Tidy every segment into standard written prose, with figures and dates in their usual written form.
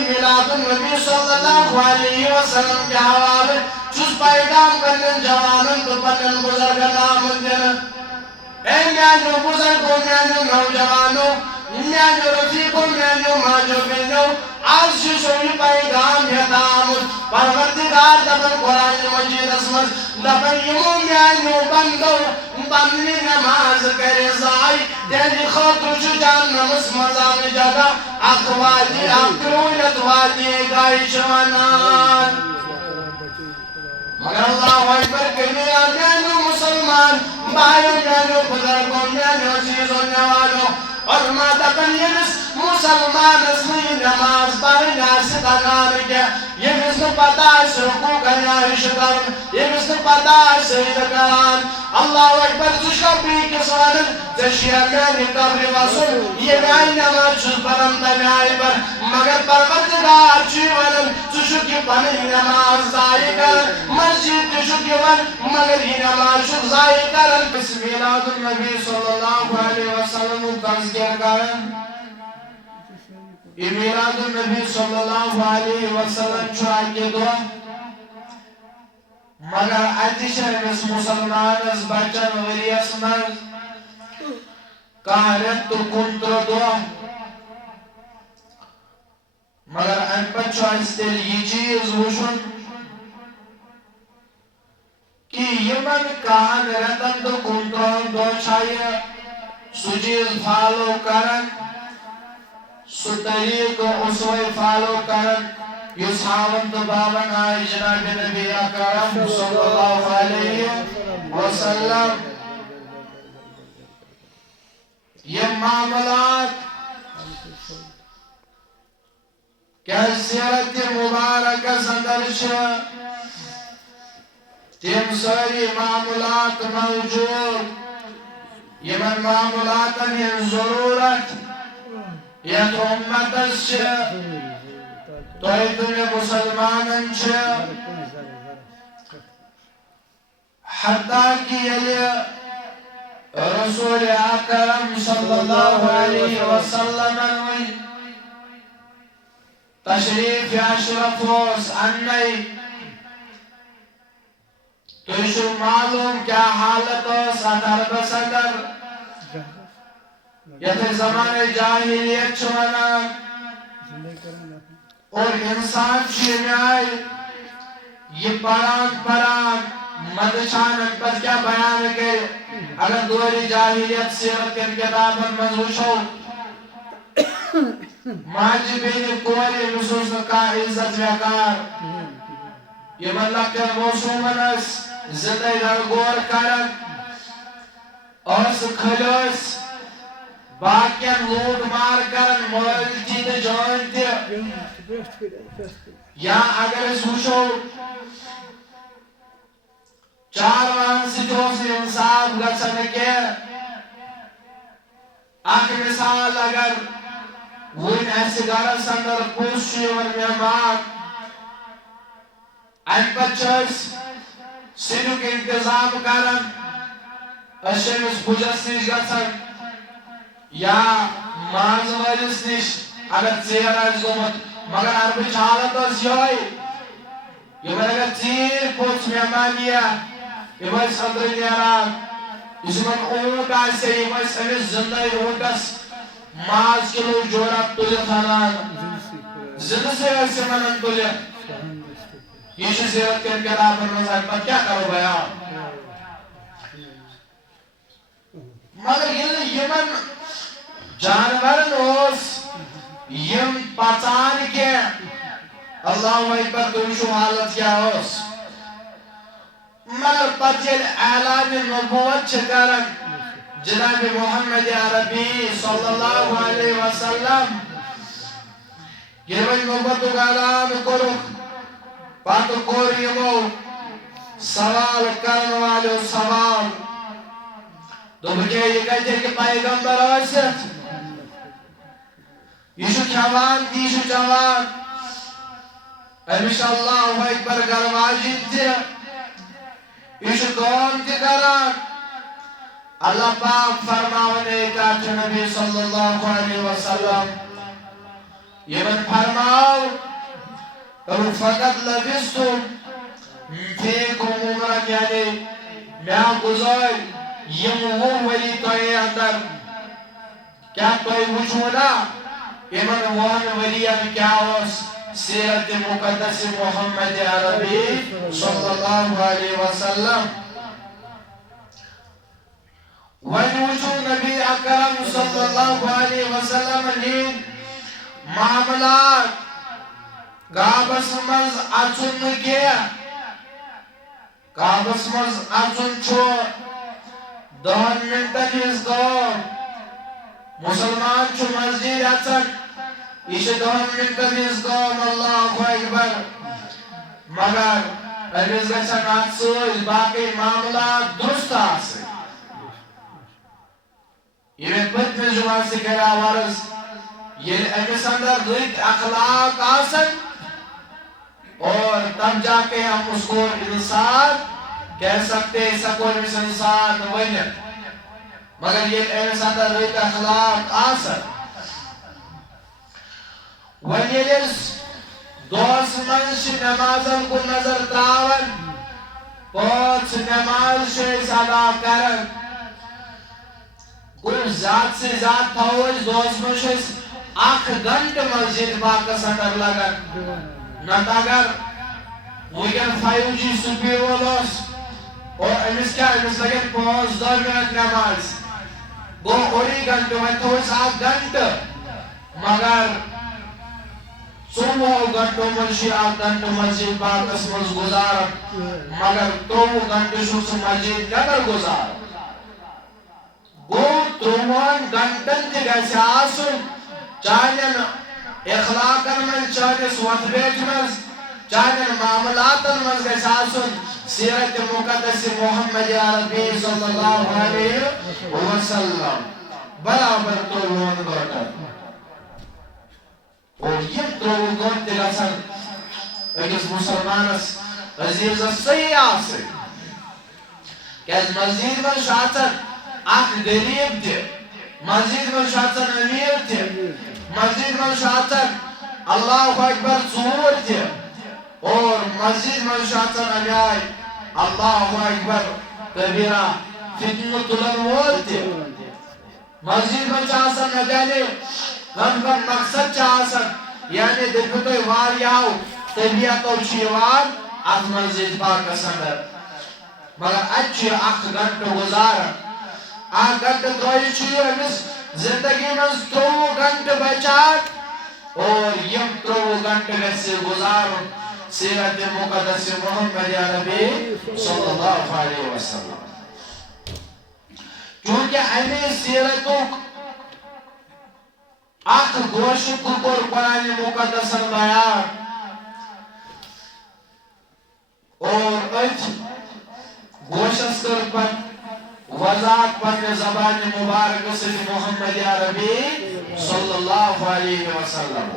میلاد النبی صلی اللہ علیہ وسلم کے حوالے چس پیغام کرنے جوانن تو پنن بزرگن آمد دن اے میانو بزرگو میانو نوجوانو میانو رفیقو میانو ماجو بینو آج شوی پیغام یدامد پروردگار دبن قرآن مجید اسمد دبن یمو میانو بندو بندی نماز کرے زائی تیجی خاطر چو جہنم اس مزام جگہ اقوادی اقرویت وادی گائی شوانان مگر اللہ اکبر کبیرہ میانو مسلمان بھائیو میانو بزرگوں میانو عزیزوں نوالو اور مادتن یمس مسلمان اسمی نماز پڑھنا سکھانے کے یمس نے پتا رکوع کرنا شکر یمس نے پتا سجدہ کرنا اللہ اکبر تشکری کے سوالن تشیہ میں قبر وصول یہ میں نماز چھس پڑھن تمیائی پر مگر پروردگار چیولن تشکی پڑھنی نماز ضائع کرن مسجد تشکی ون مگر ہی نماز شک ضائع کرن بسم میلاد النبی صلی اللہ علیہ وسلم تذکر کرن یہ میلاد النبی صلی اللہ علیہ وسلم چھوائے دو مگر اتشہرس مسلمان اس بچن وریس من کارت تو کنتر دو مگر ان پچھوائس تیل یہ چیز وشن کہ یمن کان رتن تو کنتر دو چھائے سو چیز فالو کرن سو طریق اسوئی فالو کرن یس حاون تو بابن آئی جناب نبی اکرم صلی اللہ علیہ وسلم یہ معاملات کیا سیرت مبارکہ سندرش تم ساری معاملات موجود یہ من معاملات ان ضرورت یہ امت سے تو اتنے مسلمان سے حتیٰ کہ یہ رسول اکرم صلی اللہ علیہ وسلم تشریف اشرف اس انہی تو شو معلوم کیا حالت اس ادر بسدر یہ زمان جاہلیت چھوانا اور انسان چیمیائی یہ پران مدشانت پر کیا بیان گئے اگر دوری جاہلیت سیرت کے کتابن مزوشو ماجبین کوری نصوص کا عزت ویکار یہ مطلب کہ موسومن اس زدائی درگور کرن اور سکھلوس باقین لوٹ مار کرن مول چید جوان دے یا اگر اس وشو چاروان سجوز انصاف گسن کے آخر مثال اگر وین ایسی گارس اندر پوشی اور مہمان ان بچس سنو کے انتظام کرن اشیمس بجس نیش گسن یا مانز والیس نیش اگر زیر آج گومت مگر عربی حالت اس یوئی یہ میں اگر زیر پوچھ مہمانیہ یہ میں صدر نیران اس میں اونٹ آئیسے یہ میں سمیس زندہ اونٹس ماز کلو جوڑا تلے خانان زندہ سے ایسے منن تلے یہ شی زیرت کے انقلاب پر نظر پر کیا کرو بیا مگر یہ یمن جانورن اوس یم پچان کے اللہ اکبر تمشو حالت کیا اوس مگر پچھل اعلان نبوت چکرن جناب محمد عربی صلی اللہ علیہ وسلم یہ وی نبوت کا اعلان کرو پاتو کوریمو سوال کرن والے سوال تو مجھے یہ کہتے کہ پیغمبر آسیت یہ شو کھوان دی شو جوان امیش اللہ اکبر گرواجید دیا یہ شو کون دی کران اللہ پاک فرماونے کا نبی صلی اللہ علیہ وسلم یہ من فرماؤ فقط لبست فيكم عمرا يعني میں گزار یم وہ ولی توئے اندر کیا توئے وجونا امن وان ولیان کیا اس سیرت مقدس محمد عربی صلی اللہ علیہ وسلم وجو نبی اکرم صلی اللہ علیہ وسلم نے معاملات کعبس مز اچن کیا کعبس مز اچن چھو 10 منٹن ہز کام مسلمان چھو مسجد اچن یہ 10 منٹن ہز کام اللہ اکبر مگر امس گژھن اتھ سۭتۍ باقی معاملات درست آسٕنۍ یہ پتمس جمعہ سے کرا ورز یہ امس اندر رت اخلاق آسن اور تب جا کے ہم اس کو انسان کہہ سکتے ہیں سکو امس انسان ونت مگر یہ امس اندر رت اخلاق آسن ونیلس دوس منش نمازن کو نظر تراون پانچ نماز سے ادا کرن کوئی ذات سے ذات تھاوز دوس منشس اخ گھنٹ مسجد باقس اندر لگن نت اگر وگن 5G سپی وولوس اور امس کیا امس لگن 5-10 منٹ نماز گو اوڑی گھنٹ وی تھوس اخ گھنٹ مگر 24 گھنٹوں منشی اخ گھنٹ مسجد باقس مز گزارن مگر 23 گھنٹ شخص مسجد نبر گزارن گو 23 گھنٹن تہ گژھِ آسُن چانین اخلاقن من چانس وتبیٹ من چانین معاملاتن من گژھِ آسُن سیرت مقدس محمد عربی صلی اللہ علیہ وسلم برابر 23 گھنٹن اور یم 23 گھنٹہ گژھن أکِس مسلمانس عزیزس صحیح آسٕنۍ کیازِ مسجد من چھُ آسان اخ غریب تہ مسجد من چھُ آسان امیر تہ مسجد من چھُ آسان اللہ اکبر ژوٗر تہ اور مسجد من چھُ آسان امہِ آیہِ اللہ اکبر کبیرہ فتنہ تُلن وول تہ مسجد من چھُ آسان نہ جانے کم مقصد چھُ آسان یعنی دٔپِو تُہۍ واریاہو طبیعتو چھِ یِوان اتھ مسجد پاکس اندر مگر اتہِ چھُ اکھ گھنٹہٕ گزاران اکھ گھنٹہٕ ترٛٲیِتھ چھُ یہِ أمِس زندگی منٛز 23 گھنٹہٕ بچان اور یم 23 گھنٹہٕ گژھِ گزارُن سیرت مقدس محمد عربی صلی اللہ علیہ وسلم چونکہ امی سیرتُک اکھ گوشہٕ کوٚر قرآن مقدسن بیان اور أتھۍ گوشس کٔر پتہٕ وضاحت پننہِ زبانہِ مبارکہ سۭتۍ محمد عربی صلی اللہ علیہ وسلم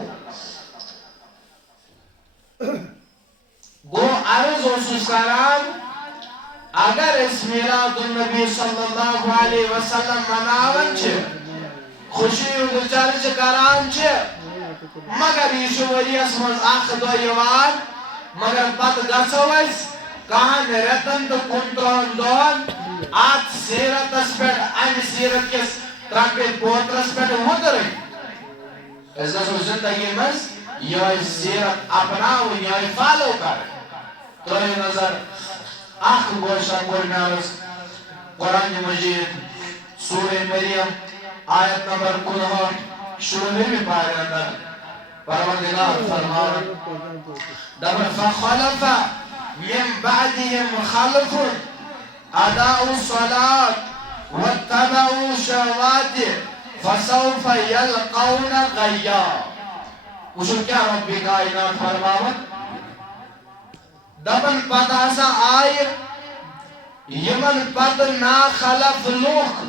گو عرض اوسُس کران اگر أسۍ میلاد النبی صلی اللہ علیہ وسلم مناوان چھِ خوشی ہُنٛد چرچ کران چھِ مگر یہِ چھُ ؤریَس منٛز اکھ دۄہ یِوان مگر پتہٕ گژھو أسۍ کہن رٮ۪تن تہٕ 29 دۄہن اتھ سیرتس پٮ۪ٹھ امہِ سیرت کِس ترٛکٕرۍ پوترس پٮ۪ٹھ وُترٕنۍ أسۍ گژھو زندگی منٛز یِہوٚے سیرت اپناوٕنۍ یِہوٚے فالو کرٕنۍ ترٛٲیِو نظر اکھ گوشہ کوٚر مےٚ عرض قرآن مجید سورہ مریم آیت نمبر 59 شروعہمہِ پارِ اندر پروردگار فرماوان دپان فخلف من بعدهم خلف أداؤوا الصلاة واتبعوا الشهوات فسوف يلقون غيا وشو کیا رب کائنات فرماوان دپان پتہ ہسا آیہِ یمن پتہٕ نا خلف لوٗکھ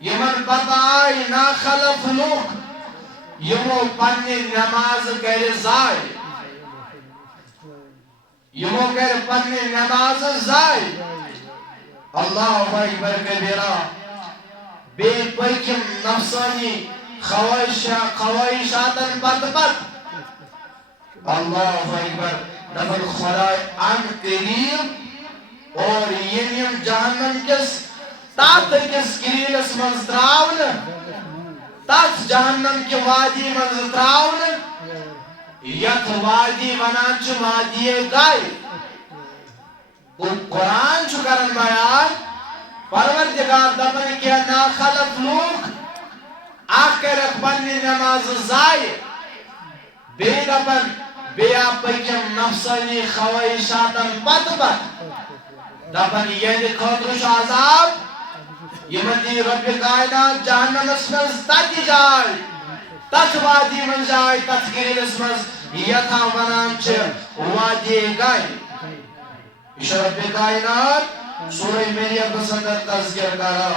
یمن پتہٕ آیہِ نا خلف لوٗکھ یمو پننہِ نماز کرِ ضایع یمو کر پننہِ نماز ضایع اللہ اکبر کبیرہ بے پٔکِم نفسانی خواہشاتن پتہٕ اللہ اکبر دفن خدای ان قریب اور یم جہنم کس تات کس گریلس من تراون تات جہنم کی وادی من تراون یت وادی ونان چھ وادی گائے قرآن چھ کرن بیان پروردگار دپن کیا ناخلف لوگ آخرت پنی نماز زائے بے دپن بیا پکم نفسانی خواہشاتن پت پت دپن یہ خطرش عذاب یمن دی رب کائنات جہنم اسمز تت جائے تت وادی من جائے تت گریل اسمز یتھا ونان چھ وادی گائے یہ رب کائنات سورہ مریم بسندر تذکر کرا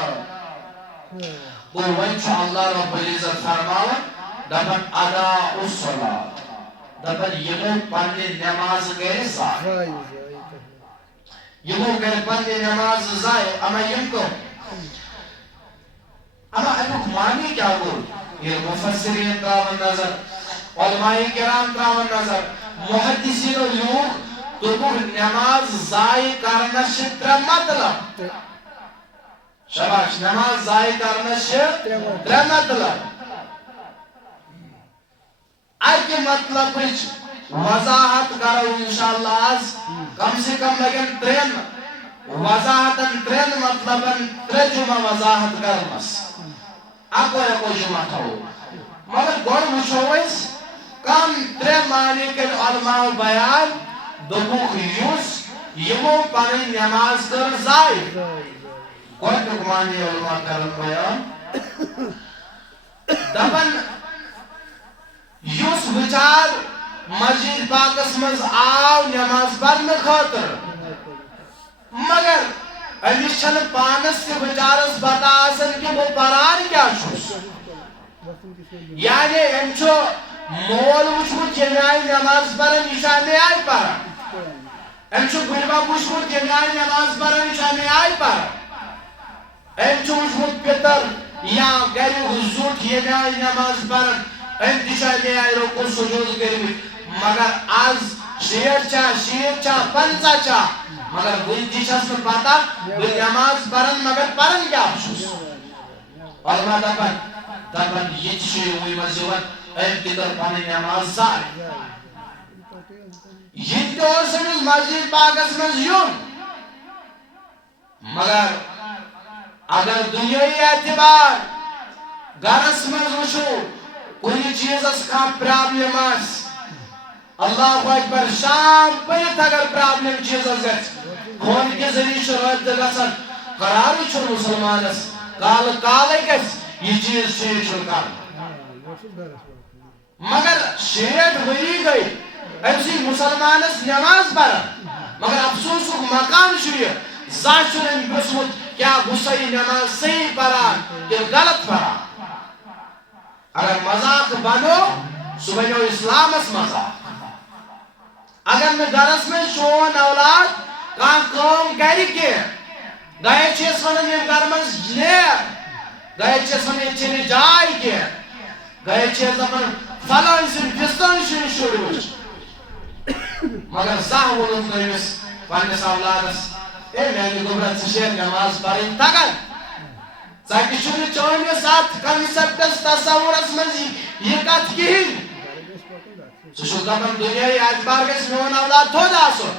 وہ ونچ اللہ رب العزت فرماون دپن ادا الصلاۃ دپن یمو پنی نماز گئے ضائع یمو گئے پنی نماز ضائع اما یم کو اما امیک معنی کیا گو یہ مفسرین تراون نظر علماء کرام تراون نظر محدثین و لوگ تو نماز ضائع کرنا ترے مطلب شباش نماز ضائع کرنا ترے مطلب اکہ مطلب وضاحت کرو انشاءاللہ آز کم سے کم لگن ترین وضاحتن ترین مطلبن ترے جمع وضاحت کرنس اکو جمع تھو مگر گوڑ وچھوئیس کم ترے معنی کے علماء بیان دبوک یوس یمو پانی نماز کر ضائع کوئی تکمانی علماء کرن بیان دبن یوس بچار مسجد پاکس مز آو نماز پڑھنے خاطر مگر امیس چھن پانس کے بچارس بتا آسن کہ وہ پران کیا چھوس یعنی امچو مول وچھوٹ جمعی نماز پڑھن نشانے آئی پران امچو گلبا وچھوٹ جمعی نماز پڑھن نشانے آئی پران امچو وچھوٹ پیتر یا گری حضور جمعی نماز پڑھن انتشاہ میں آئی رکو سجود کریں مگر آز شیر چاہ پنچا چاہ مگر بلتی شخص میں پاتا بل نماز پرن مگر پرن کیا بشوس اور ما دپن یہ چشوی ہوئی مزیوت انتدر پانی نماز زائے یہ دور سنوز مسجد پاکس مزیون مگر اگر دنیای اعتبار گرس مز وشو کوئی چیز اس کا پرابلم آس اللہ اکبر شام پیت اگر پرابلم چیز اس کون کے ذریعے شرائط دلسن قرار چھو مسلمان اس کال گس یہ چیز شیر چھو کر مگر شیٹ ہوئی گئی ایسی مسلمان اس نماز پر مگر افسوس کو مقام شوئے زاشرن بسمت کیا غصہی نماز صحیح پران کہ غلط پران اگر مذاق بنو صبح اسلام اس مذاق اگر میں درس میں شون اولاد کان قوم کری کے گئے چیز ونن یم گرمز لیر گئے چیز ونن چنی جائی کے گئے چیز اپن فلان سن پستان شن شروع مگر ساہ ونن دویس پانیس اولادس اے میلی گبرت سشیر نماز پرین تگن تاکہ شروع چونی ساتھ کنسپٹس تصورس منزی یہ کت کہین سشو دپن دنیای اعتبار گیس میون اولاد تھو دا سو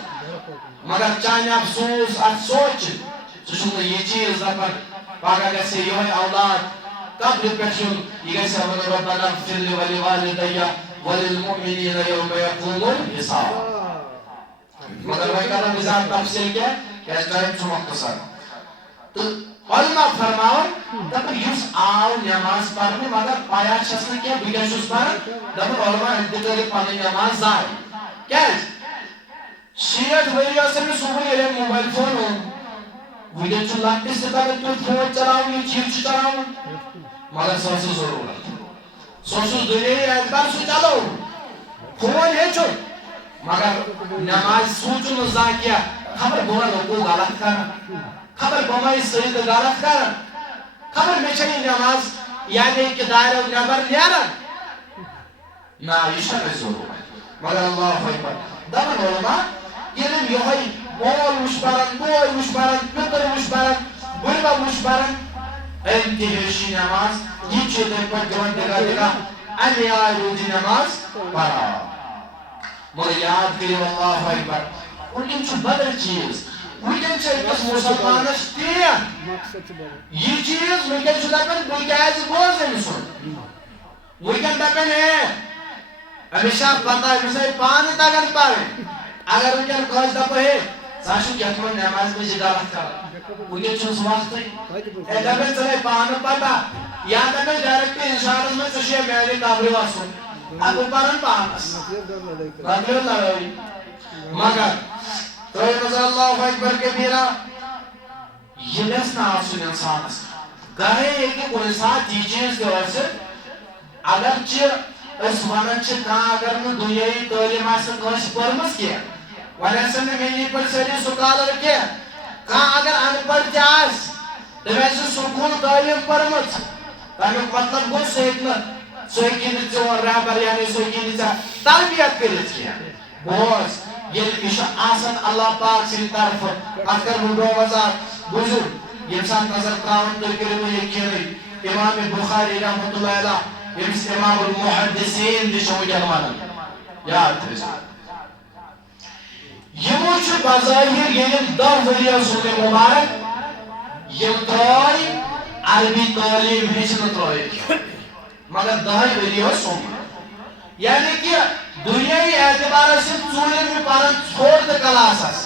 مگر چانی افسوس ات سوچ سشو یہ چیز دپن پاگا گیس یہ اولاد قبل پیشن یہ گیس اول ربنا اغفر لی ولی والدی وللمؤمنین یوم یقوم الحساب مگر وہ کہا نظام تفصیل کیا کہ اس ٹائم چھو مختصر تو علماء فرماؤن دپن یوس آو نماز پڑھنے مگر پایا چھسنے کیا بگیا چھوس پڑھن دپن علماء انتقالی پانی نماز زائے کیا ہے شیعت ویڈیو سے میں صبح یہ لئے موبائل فون ہوں ویڈیو چھو لگتی سے تاکہ تو فون چلاؤں یہ چیز چلاؤں مگر سوسو ضرورت سوسو دنیا اعتبار سے چلو فون ہے چھو مگر نماز سوچو نزا کیا خبر بولا لوگو غلط کرنا خبر بمائی سید غلط کرن خبر میں چھنی نماز یعنی کہ دائرہ نبر نیارن نا یہ شر ضرور مگر اللہ اکبر دپان علما ییٚلہِ یِہوے مول وٕچھ پران بوے وٕچھ پران پِتُر وٕچھ پران بٕڈبب وٕچھ پران أمۍ تہِ ہیٚچھ یہِ نٮ۪ماز یہِ چھُ تَمہِ پتہٕ دِوان دِگا دِگا اَمہِ آیہِ روٗد یہِ نٮ۪ماز پران مگر یاد کٔرِو اللہ اکبر وٕنکٮ۪ن چھُ بدل چیٖز وٕنکٮ۪ن چھِ أکِس مُسلمانس تی یہِ چیٖز وٕنکٮ۪ن چھُ دپان بہٕ کیٛازِ گوس أمۍ سُنٛد وٕنکٮ۪ن دپان ہے أمِس چھا پتہ أمِس ہے پانہٕ تگان پرٕنۍ اگر وٕنکٮ۪ن کٲنٛسہِ دپو ہے ژٕ چھُکھ یتھ منٛز نٮ۪مازِ منٛز یہِ غلط کران وٕنکٮ۪ن چھُنہٕ سُہ وقتٕے ہے دپان ژےٚ ہے پانہٕ پتہ یا دپان ڈایریکٹ انسانس منٛز ژےٚ چھُے میانہِ قبرِ وسُن بہٕ پرن پانس بدلیو لڑٲے مگر ترٛٲیِو نظر اللہ اکبر کبیرہ یہِ گژھِ نہٕ آسُن انسانس گرے ہیٚکہِ کُنہِ ساتہٕ یہِ چیٖز تہِ ٲسِتھ اگر چھِ أسۍ ونان چھِ کانٛہہ اگر نہٕ دُنیٲیی تعلیٖم آسہِ کٲنٛسہِ پٔرمٕژ کینٛہہ وۄنۍ آسن نہٕ مےٚ یِتھ پٲٹھۍ سٲری سُکالر کینٛہہ کانٛہہ اگر ان پڑھ تہِ آسہِ تٔمۍ آسہِ سکوٗل تعلیٖم پٔرمٕژ تمیُک مطلب گوٚو سُہ ہیٚکہِ نہٕ چون رہبر یعنی سُہ ہیٚکہِ نہٕ ژےٚ تربیت کٔرِتھ کینٛہہ بوز ییٚلہِ یہِ چھُ آسان اللہ پاک سٕنٛدِ طرفہٕ اتھ کرٕ بہٕ برٛونٛہہ وضاحت بوٗزِو ییٚمہِ ساتہٕ نظر ترٛاوان تُہۍ کٔرِو مےٚ یقیٖنٕے امام بخاری رحمتہ اللہ علیہ ییٚمِس امام المحدثین تہِ چھِ وٕنکٮ۪ن ونان یاد تھٲیزیو یِمو چھُ بظٲہر ییٚلہِ 10 ؤری اوسُکھ مُبارک یِم ترٛٲے عربی تعلیٖم ہیٚچھنہٕ ترٛٲیِتھ کینٛہہ مگر 10 ؤری اوس سومبران یعنی کہ دُنیٲیی اعتبارٕ سۭتۍ ژوٗرِمہِ پران ژھوٚر تہٕ کلاسس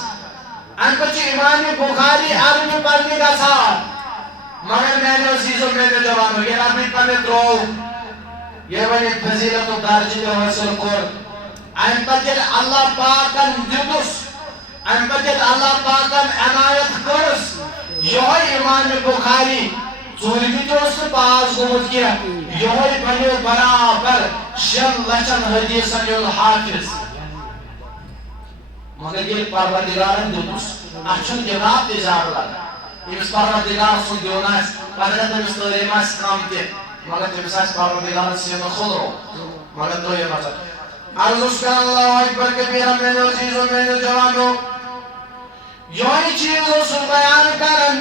اَمہِ پتہٕ چھُ امام بخاری عربی پرنہِ گژھان مگر میانیو عزیٖزو میانیو جوانو ییٚلہِ اَمہِ پننہِ ترٛوو ییٚلہِ وۄنۍ فضیٖلتُک درجہِ تہِ حٲصِل کوٚر اَمہِ پتہٕ ییٚلہِ اللہ پاکن دِتُس اَمہِ پتہٕ ییٚلہِ اللہ پاکن عنایت کٔرٕس یِہوے امام بخاری ژوٗرمہِ تہِ اوس نہٕ پاس گوٚمُت کینٛہہ یِہوے بنیو برابر 6 لچھن حدیثن ہُنٛد حافظ مگر ییٚلہِ پروردگارن دِتُس اتھ چھُنہٕ کِتاب تہِ زیادٕ لگان ییٚمِس پروردگار سُنٛد دیُن آسہِ پگاہ تٔمِس تعلیٖم آسہِ کم تہِ مگر تٔمِس آسہِ پروردگارن سیٖنہٕ کھُلرو مگر ترٛٲیِو نظر عرض اوس کران اللہ اکبر کبیرہ میانیو عزیٖزو میانیو جوانو یِہوے چیٖز اوسُس بیان کران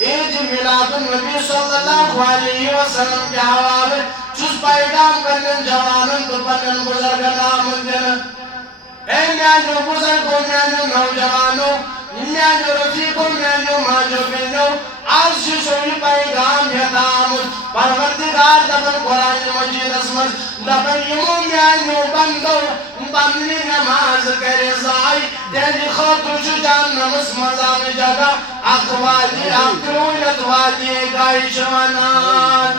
عید میلاد النبی صلی اللہ علیہ وسلم کے حوالے چھُس پیغام پننٮ۪ن جوانن تہٕ پننٮ۪ن بُزرگن آمُت دِنہٕ اے میانیو بُزرگو میانیو نوجوانو میانیو رفیقو میانیو ماجو بیٚنیو آز چھُ سُہ یہِ پیغام ہٮ۪تھ آمُت پروردگار دپان قرآنِ مجیٖدس منٛز دپان یِمو میانیو بندو پننہِ نٮ۪ماز کرِ ضایہِ تِہنٛدِ خٲطرٕ چھُ جہنمس منٛز اکھ جگہ اکھ وادی اکھ کرٛوٗلِتھ وادی گاے چھِ ونان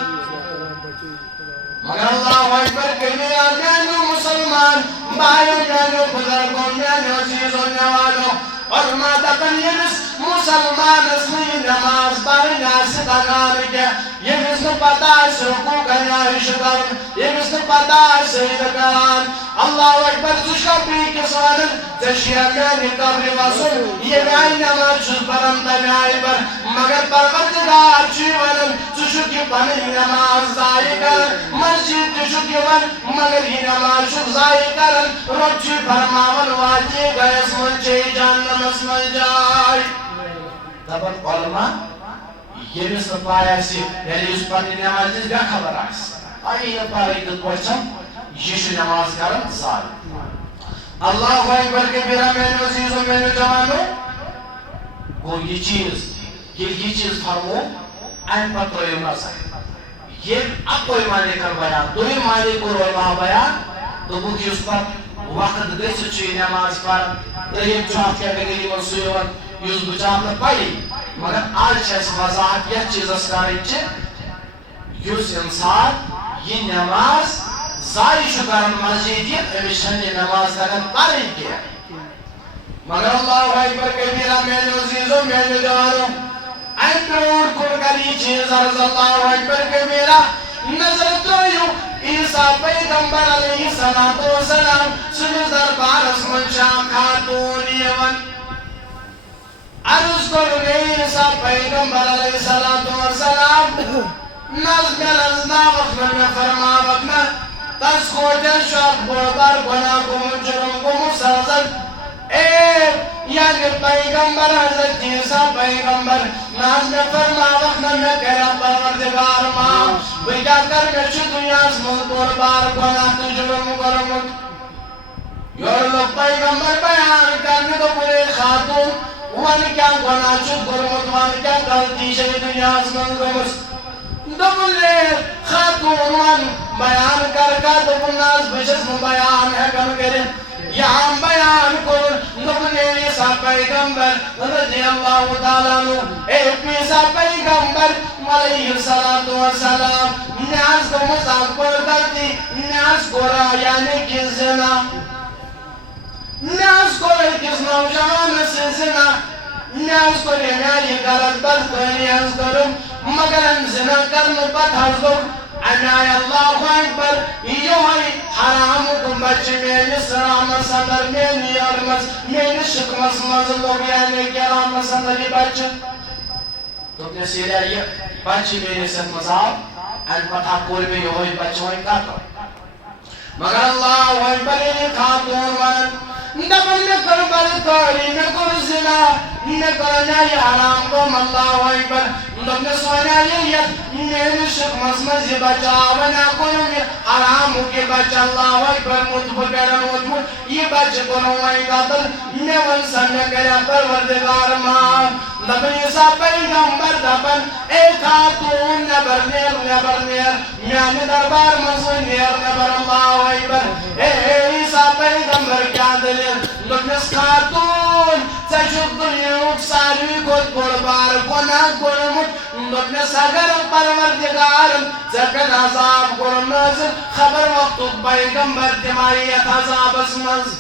مگر اللہ اکبر کبیرہ میانیو مسلمان بھایو میانیو بزرگو میانیو عزیزو نوانو علما دپان ییٚمِس مسلمانس نہٕ یہِ نٮ۪ماز پرٕنۍ آسہِ تگان کینٛہہ ییٚمِس نہٕ پتہ آسہِ رکوع کَمہِ چھُ کرُن ییٚمِس نہٕ پتہ آسہِ سجدٕ کران اللہ اکبر ژٕ چھُکھا بیٚکِس ونان ژےٚ چھُیا میانہِ قبرِ وسُن ییٚمہِ آیہِ نٮ۪ماز چھُس پران تمہِ آیہِ پر مگر پروردگار چھُ یہِ ونان ژٕ چھُکھ یہِ پنٕنۍ نٮ۪ماز ضایہِ کران مسجد تہِ چھُکھ یِوان مگر یہِ نٮ۪ماز چھُکھ ضایہِ کران رۄب چھُ فرماوان وادی گیَس منٛز چھے جہنمس منٛز جاے دپان علما ییٚمِس نہٕ پاے آسہِ یعنی یُس پننہِ نٮ۪مازِ نِش بے خبر آسہِ پایی نہٕ پاے کِتھ پٲٹھۍ چھم یہِ چھُ نٮ۪ماز کران ضایہِ اللہ اکبر کبیرہ میانیو عزیزو میانیو جوانو گوٚو یہِ چیٖز ییٚلہِ یہِ چیٖز فرمو امہِ پتہٕ ترٛٲیِو نظر ییٚلہِ اکوے معنی کٔر بیان دوٚیِم معنی کوٚر علما بیان دوٚپُکھ یُس پتہٕ وقت گٔژھِتھ چھُ یہِ نٮ۪ماز پران ترٛیٚیِم چھُ اکھ کیٹگری منٛز سُہ یِوان یُس بِچارٕ نہٕ پایی مگر آز چھِ اَسہِ وضاحت یتھ چیٖزس کرٕنۍ چھِ یُس انسان یہِ نٮ۪ماز ضایہِ چھُ کران مسجد یِتھ أمِس چھنہٕ یہِ نٮ۪ماز تگان پرٕنۍ کینٛہہ مگر اللہ اکبر کبیرہ میانیو عزیزو میانیو جوانو امہِ برٛونٛٹھ کُن کر یہِ چیٖز عرض اللہ اکبر کبیرہ نظر ترٛٲیِو عیسیٰ پیغمبر علیہ الصلوۃ والسلام سٕنٛدِس دربارس منٛز چھِ اکھ خاتوٗن یِوان عرض کوٚرُن عیسیٰ پیغمبر علیہ الصلوۃ والسلام نظ مےٚ نظ ناوکھ نہٕ مےٚ فرماوکھ نہٕ تس کوتٮ۪ن چھُ اکھ بوٚڑ بار گۄناہ گوٚمُت پیغمبر حضرت عیسیٰ پیغمبر ناز میں فرما وقت میں کہا پروردگار ماں بھیا کر میں چھو دنیا اسمت بار بار گناہ تو جرم کرمت یور لوگ پیغمبر بیان کرنے تو پورے خاتون وان کیا گناہ چھو کرمت وان کیا غلطی شئی دنیا اسمت کرمت دبلے خاتون وان بیان کر کا دبناز بشس بیان ہے کم کریں یہاں بیان کر نبنے عیسیٰ پیغمبر رضی اللہ تعالیٰ عنہ ایک عیسیٰ پیغمبر علیہ السلام نیاز کو مذاق پر کرتی نیاز کو رہا یعنی کس زنا نیاز کو رہا کس نوجوان سے زنا نیاز کو رہا یہ غلط بات کو نیاز کروں مگر ہم زنا کرنے پر حضر انائی اللہ اکبر یوہی حرام کن بچے میں سلام صدر میں ارمز میں شکمس مظلوم یعنی کرام صدر یہ بچے تو اپنے سیرے آئیے بچے میں سب مذاب ان پتہ کوئی بھی یوہی بچے ہوئی کاتا مگر اللہ اکبر یہ خاتون ون دبن نکر بلکاری نکر زنا نکر نائی حرام کم اللہ اکبر دبن سونا یہ میں شکمس مزی بچا ونا کنم حرام کے بچا اللہ اکبر متفقرن متفق یہ بچ کنم وائی قاتل نیون سمجھ کریا پروردگار ماں دبن عیسیٰ پیغمبر دبن اے خاتون نبر نیر میانی دربار مزوی نیر نبر اللہ اکبر اے عیسیٰ پیغمبر کیا دلیل دبنس خاتون سجد دنیوک ساروی کت بربار گناہ گنمت دبنس اگر پروردگار زکر عذاب گنمز خبر وقت پیغمبر تمائیت عذاب اسمز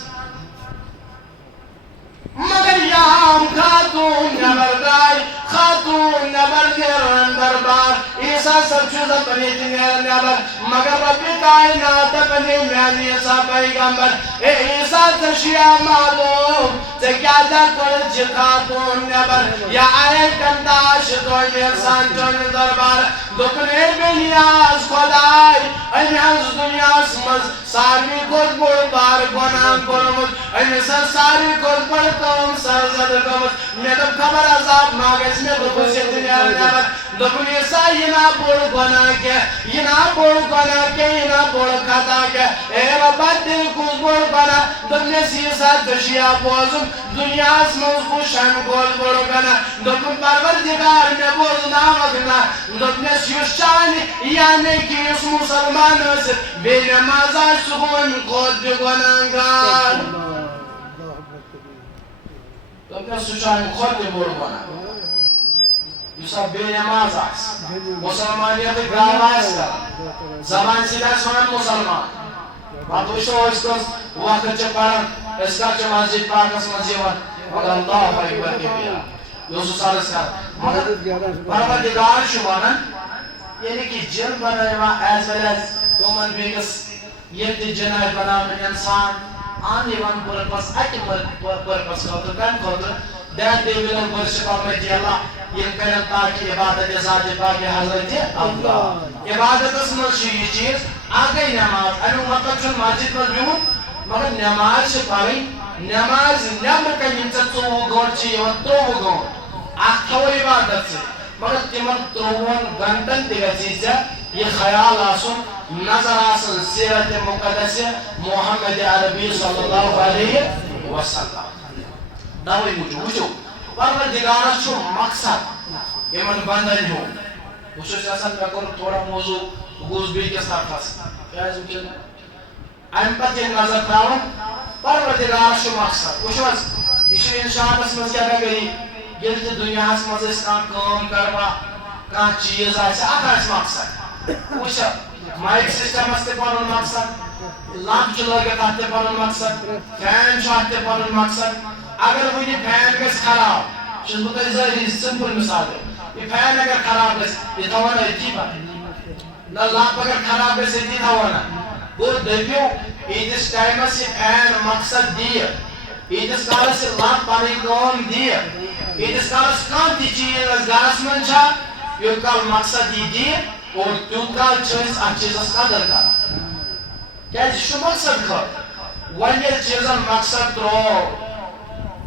مگر یہاں خاتون نبردائی خاتون نبر نیرن دربار عیسیٰ سب چیزا پنیتی نیرن نبر مگر ربی کائنات پنی میانی عیسیٰ پیغمبر اے عیسیٰ تشیع معلوم کیا دکل چی خاتون نبر یا آئے کنداش توی نیرسان چون دربار دکنے بنیاز خدای انیاز دنیا سمز ساروی کل بار گناہ کرمت انیسا ساری کل پر کام سرزد کرمت میں تب خبر عذاب ماغیس میں بخوشی دنیا نبر دکن عیسیٰ ینا بول گناہ کے ینا بول گناہ کے ینا بول خطا کے اے ربا دل کس بول گناہ دکن عیسیٰ دشیا بوزم دنیا اسمز خوشن گول بول گناہ دکن پروردگار میں بول نامگنا دکن شیوشانی یعنی کی اس مسلمان سے بے نمازہ سکون خود گناہگار دکن شیوشانی خود بول گناہ یوسا بے نماز آس مسلمانیت گراو آس کر زبان سیدھا سوان مسلمان بات وشو اس کس وقت چپارن اس کا چھ مسجد پاک اس مسجد مگر اللہ اکبر کے بیا یوسو سالس کا مگر پروردگار شمانا یعنی کہ جن بنائے وہاں as well as human beings یہ تی جنائے بنا من انسان آنی ون پرپس اکی پرپس خاطر کن خاطر that they will worship Almighty Allah yin kanan taaki ibadat ذات پاک حضرت اللہ عبادت اسمت چھ یہ چیز آگئی نماز انو مطلب چھن مسجد پر بیون مگر نماز چھ پڑھیں نماز نمبر کا یم چھ 2 گھنٹے چھ یوان 3 گھنٹے اکھو عبادت سے مگر تمن 3 گھنٹن تہ گژھِ یہ خیال آسن نظر آسن سیرت مقدس محمد عربی صلی اللہ علیہ وسلم دعوی موجو پروردگارس چھو مقصد یمن بندن ہو وچھس آسان مے کور تھوڑا موضوع گوز بی کس طرفس کیاز وچھن ام پتہ نظر تراون پروردگارس چھو مقصد وچھس یہ انشاءاللہ مس کیا گئی یل دنیا اس مس کام کروا کان چیز آسہ اکھ مقصد وچھ مائک سسٹم اس پنن مقصد لامپ چھ لگت اتھ پنن مقصد فین چھ اتھ پنن مقصد اگر ونی فین گژھِ خراب چھُس بہٕ تۄہہِ ظٲہری سمپل مثال یہ فین اگر خراب گژھِ یہِ تھاوو نا أتی پتہٕ نہ لامپ اگر خراب گژھِ أتی تھاوو نا گوٚو دٔپِو ییٖتِس ٹایمس یہِ فین مقصد دِیہِ ییٖتِس کالس یہِ لامپ پنٕنۍ کٲم دِیہِ ییٖتِس کالس کانٛہہ تہِ چیٖز گرس منٛز چھا یوٚت کال مقصد یہِ دِیہِ اور تیوٗت کال چھِ أسۍ اتھ چیٖزس قدر کران کیازِ یہِ چھُ مقصد خٲطرٕ وۄنۍ ییٚلہِ چیٖزن مقصد ترٛوو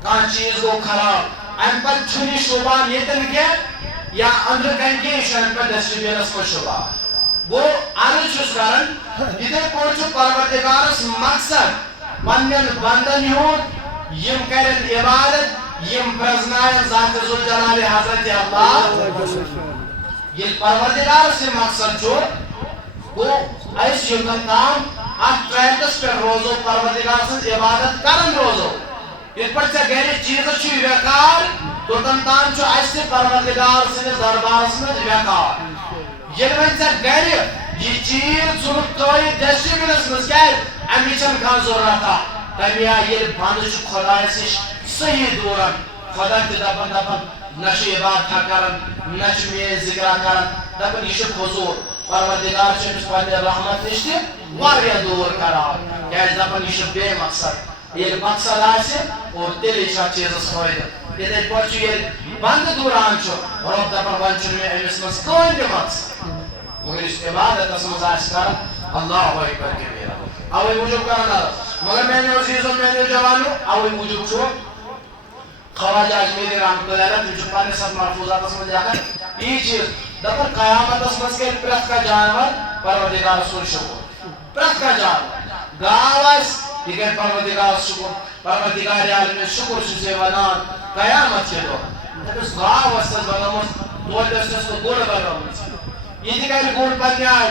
کان چیز گو خراب ام پت چھنی شوبان یتن کے یا اندر کن کے شان پر ڈسٹریبیونس میں شوبا گو عرض چھس کرن اتھے پوچھ پروردگارس مقصد پنن بندن ہون یم کرن عبادت یم پرزنائن ذات ذوالجلال حضرت اللہ یہ پروردگار سے مقصد چھو گو ایس یمن تام ات ٹریکس پر روزو پروردگار سے عبادت کرن روزو یہ پر سے گہرے چیز چھو ویکار تو تم چھو ایسے پروردگار سے دربار سے ویکار یہ وین سے گہرے یہ چیز سنک توئی ڈسٹریبیونس مز کیا امی چھن کھان ضرورتا تبیا یہ بند چھو خدا سے صحیح دورن خدا تی دپن نش عبادت کرن نش میں ذکر کرن دپن یہ حضور پروردگار چھمس پنہ رحمت نش واریاہ دور کران کیاز دپن یہ بے مقصد یہ مقصد آسہ اور تیلے چھ چیزس فائدہ یہ پہ یہ بند دوران چھ رب دپن ون چھ میں امس مز کہین تہ مقصد مگر اس عبادت مز آس کران اللہ اکبر کبیرہ اوے موجود کرنا مگر میں نے عزیزوں میں نے جوانوں اوے موجود چھو خواجہ اجمیری رحمت اللہ علیہ تم چھو پانے سب محفوظات اس میں جاکر یہ چیز دفر قیامت اس میں کے پرت کا جانور پروردگار رسول شکر پرت کا جانور گاوس یہ پروردگار شکر پروردگار عالم شکر سے ونان قیامت کے دور تبس گاوس تس بنامت دول دستس کو گوڑ بنامت یہ دیگر گوڑ پنی آئی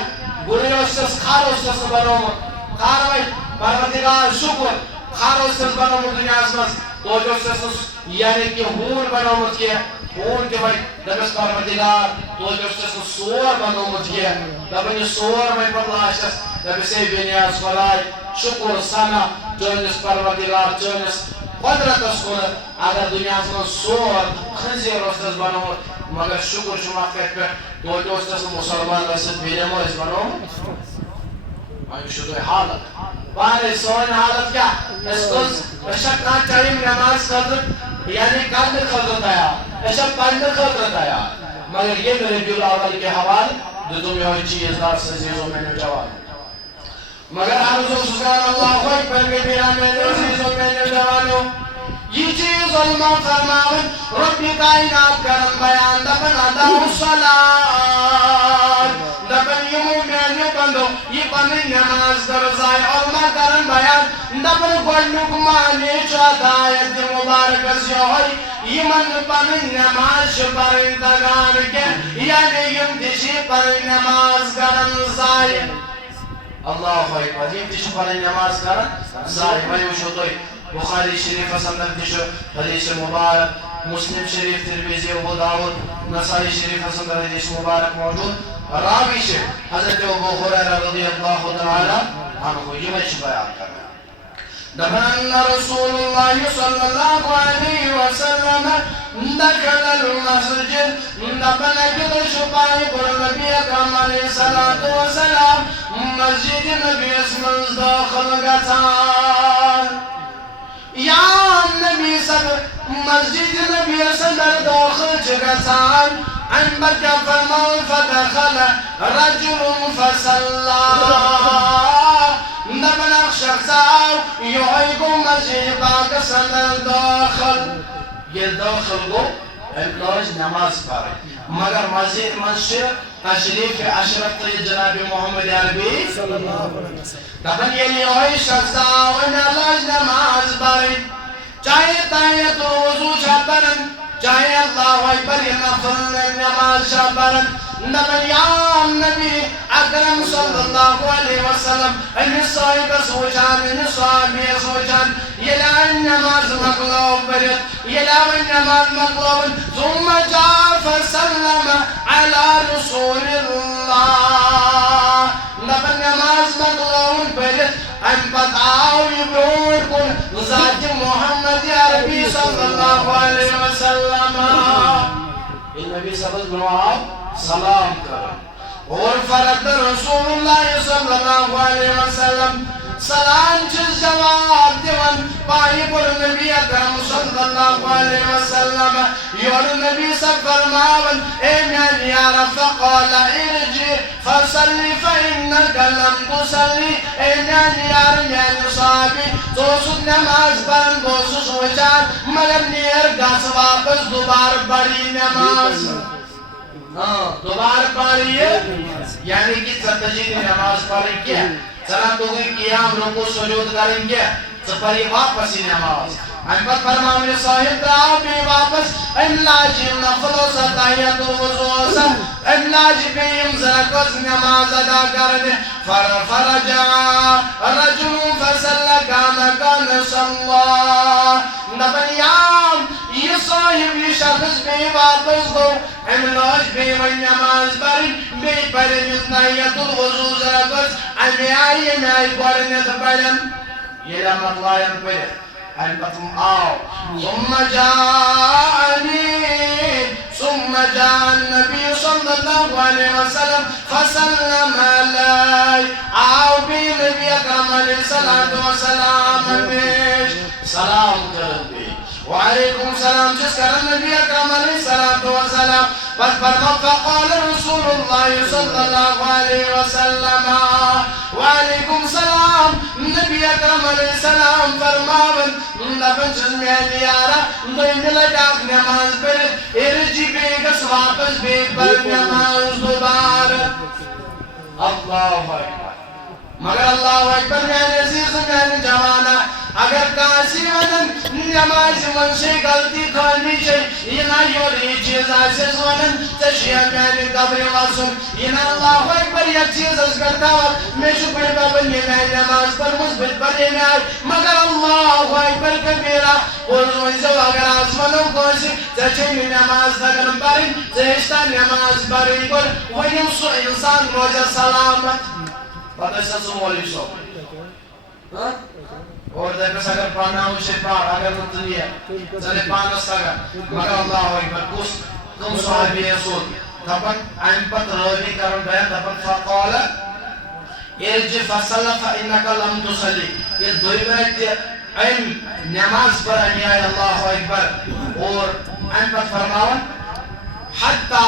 گوڑی استس خار استس بنامت خار بھائی پروردگار شکر خار استس بنامت دنیا اسمس تو جو استس یعنی کہ ہون بنامت کیا ہون کے بھائی دبس پروردگار تو جو استس سور بنامت کیا دبن سور میں پرلاشس دبسے بنیاز خدای شکر سنا چونس پروردگار چونس قدرت اس کنت اگر دنیا میں سور خنزیر استس بنامت مگر شکر شما کہت پر تو جو استس مسلمان رسد بیرمو اس بنامت مگر شکر حالت پانے سوئن حالت کیا اس کو اشک نہ ٹائم نماز قدر یعنی قدر قدرت آیا اشک پندر قدرت آیا مگر یہ ربیع الاول کے حوال جو تمہیں ہوئی چیز دار سے عزیزوں میں نے جواب مگر عرض سبحان اللہ اکبر کے بیران میں نے عزیزوں میں نے جوانوں یہ چیز علماء فرماون رب کائنات کرن بیان دبن ادا الصلاة دبن یمو میں بندو یہ پنی نماز درزائے علماء کرن بیان دبن گوڑنک مانی چاہدایت مبارک سے ہوئی یمن پنی نماز پرندگان کے یعنی یم تشی پنی نماز کرن زائے اللہ اکبر یم تشی پنی نماز کرن زائے میں وشوتوئی بخاری شریف اندر تشو حدیث مبارک مسلم شریف ترمذی ابو داود نسائی شریف اندر حدیث مبارک موجود راوی سے حضرت ابو ہریرہ رضی اللہ تعالی عنہ یہ میں بیان کرنا دفن رسول اللہ صلی اللہ علیہ وسلم دخل المسجد دفن جد شپائی پر نبی اکرم علیہ السلام مسجد نبی اسم داخل گتان یا نبی صدر مسجد نبی صدر داخل جگسان ان بکا فرمان فدخل رجل فصلا نبن شخصاو یحیقو مسجد پاک صدر داخل یہ داخل گو املاج نماز پڑھے مگر مسجد منشر تشریف اشرف طید جناب محمد عربی صلی اللہ علیہ وسلم دفن یہ لیوئی شخصاو املاج نماز پڑھے چاہے تایت و وضو چھپرن چاہے اللہ اکبر یہ نفل نماز چھپرن دفن یا نبی اکرم صلی اللہ علیہ وسلم انسائی بسوچان انسائی بسوچان یہ لائن نماز مقلوب برد یہ لائن نماز مقلوب ثم جاء فسلم على رسول اللہ دفن نماز مقلوب برد ان پتاو یبرون کن ذات محمد عربی صلی اللہ علیہ وسلم ان نبی صلی اللہ علیہ وسلم سلام کرن اور فرد رسول اللہ صلی اللہ علیہ وسلم سلام چیز جواب دیون پائی پر نبی اکرم صلی اللہ علیہ وسلم یور نبی سے فرماون اے میان یارب فقال ارجی فصلی فإنک لم تصلی اے میان یار میان صحابی سوسد نماز پرن بوسس وچار مگر نیر گس واپس دوبار پڑھی نماز دوبار پڑھی یعنی کہ ستجی نماز پڑھی کیا چلا تو قیام رکوع سجود کریں گے سپری واپس نماز انبت فرماؤں نے صاحب دراؤ بھی واپس املاجی نفل و ستایت و وضوء املاجی بیم زرکز نماز ادا کرنے فرجا رجل فسلکا مکان صلی نبنیام یہ صاحب یہ شخص بھی واپس گو املاج بھی نماز پڑھی بھی پڑھیں ستایت و وضوء زرکز امی آئی پڑھنے پڑھن یہ لمت لائن پڑھیں البتم آو ثم جاء النبي صلى الله عليه وسلم فسلم علي آو بي نبی اکرم علیہ الصلوۃ والسلام سلام کرن بی وعلیکم سلام جس کرن نبی اکرم علیہ الصلوۃ والسلام فقال رسول الله صلى الله عليه وسلم وعلیکم سلام نبی اکرم علیہ السلام فرماون نبن جزمیان یارا دوی ملٹاک نماز پر ارجی بیگس واپس بیگ پر نماز دوبار اللہ اکبر مگر اللہ اکبر میں عزیز میں جوانا اگر کاسی ونن نماز من سے غلطی کھانی چاہیے یہ نہ یہ چیز ایسے ونن تشیہ میں قبر واسم یہ نہ اللہ اکبر یہ چیز اس کرتا میں شکر بابن یہ میں نماز پر مثبت پڑھے میں آئی مگر اللہ اکبر کبیرہ اور اگر آسمانوں کو سی تشیہ نماز تکرم پڑھیں زہشتہ نماز پڑھیں پر وہی اس انسان روزہ سلامت پتہ سسو مولی سو اور دیکھس اگر پانا ہو شفار اگر نتنی ہے چلے پانا سگا مگر اللہ اکبر کم صحابی رسول تپن این پت روی کرن بیان تپن فقال ارجع فصل فإنك لم تصلي یہ دوئی برکتی این نماز پر انیائی اللہ اکبر اور این پت فرماون حتی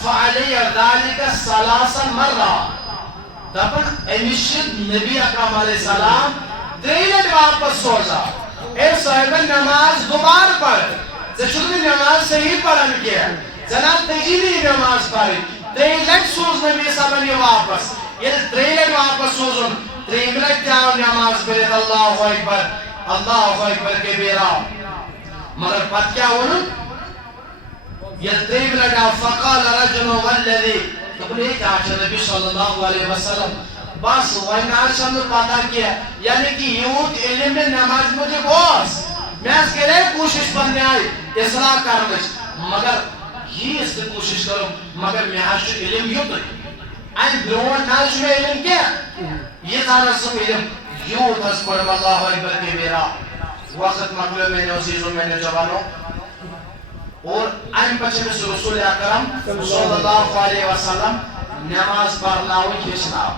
فعلی ذالک ثلاثا مرہ تپن امیشد نبی اکرم علیہ السلام تریلٹ واپس سوزا اے صاحب نماز دوبار پڑھ زشدی نماز صحیح پڑھن کیا جناب تجیلی نماز پڑھی تریلٹ سوز نبی صاحب نے واپس یہ تریلٹ واپس سوزن تریلٹ کیا نماز پڑھت اللہ اکبر کے بیرا مگر پت کیا ہونا یہ تریلٹ فقال رجل والذی تو یہ کہا نبی صلی اللہ علیہ وسلم بس وائنار شامل پاتا کیا یعنی کہ یوت علم نماز مجھے بوس میں اس کے لئے کوشش بندے آئی اصلاح کرنش مگر یہ اس نے کوشش کروں مگر میں آج علم یوت این برون ناش میں علم کیا یہ تھا رسم علم یوت اس پر اللہ اکبر کے میرا وقت مقلب میں نے عزیزوں میں نے جوانوں اور این پچھے میں رسول اکرم صلی اللہ علیہ وسلم نماز پڑھنا ہوئی کھیچنا